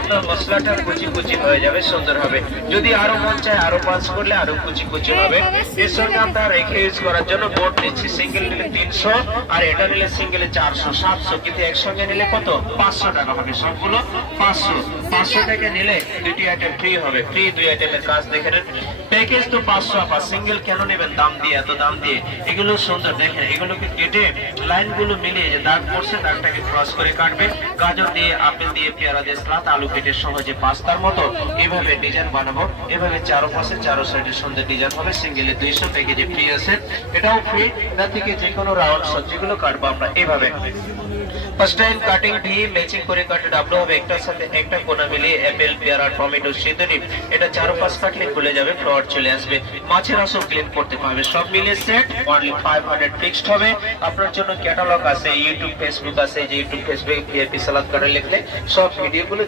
আপনার মশলাটা কুচি কুচি হয়ে যাবে, সুন্দর হবে। যদি আরো মন চায় আরো পাঁচ করলে আরো কুচি কুচি হবে। এর সঙ্গে আমরা রেখে ইউজ করার জন্য বোর্ড নিচ্ছি। সিঙ্গেল নিলে 300 আর এটা নিলে সিঙ্গেলে 400 700, কিন্তু একসঙ্গে নিলে কত 500 টাকা হবে। সবগুলো 500 টাকা নিলে দুটি আইটেম ফ্রি হবে। ফ্রি দুই আইটেমের কাজ দেখে নেন। প্যাকেজ তো 500 আপা, সিঙ্গেল কেন নেবেন দাম দিয়ে, এত দাম দিয়ে? এগুলো সুন্দর দেখেন, এগুলোকে কেটে লাইনগুলো মিলিয়ে যে দাগ পড়ছে দাগটাকে ক্রস করে কাটবে। গাজর দিয়ে, আপেল দিয়ে, পেয়ারা দিয়ে, সালাদ, আলু কেটে সহজে পাস্তার মতো এইভাবে ডিজাইন বানাবো। এভাবে চারো পাশে চারো সাইডে সুন্দর ডিজাইন হবে। সিঙ্গেলে 200, প্যাকেজে ফ্রি আছে, এটাও ফ্রি। তার থেকে যে কোনো রাউন্ড সবজিগুলো কাটবো আমরা এইভাবে। First time cutting V matching করে কাটে ডাবলো হবে। একটার সাথে একটা কোনা মিলিয়ে অ্যাপেল, পেয়ারা, টমেটো, সিদ্ধনি এটা 4-5 কাটলে খুলে যাবে, ফ্লাওয়ার চলে আসবে। মাছের রসও ক্লিন করতে পারবে। সব মিলিয়ে সেট অনলি 500 ফিক্সড হবে। আপনার জন্য ক্যাটালগ আছে, ইউটিউব ফেসবুক আছে। যে ইউটিউব ফেসবুক ভিআইপি সালাদ কাটে লিখলে সব ভিডিওগুলো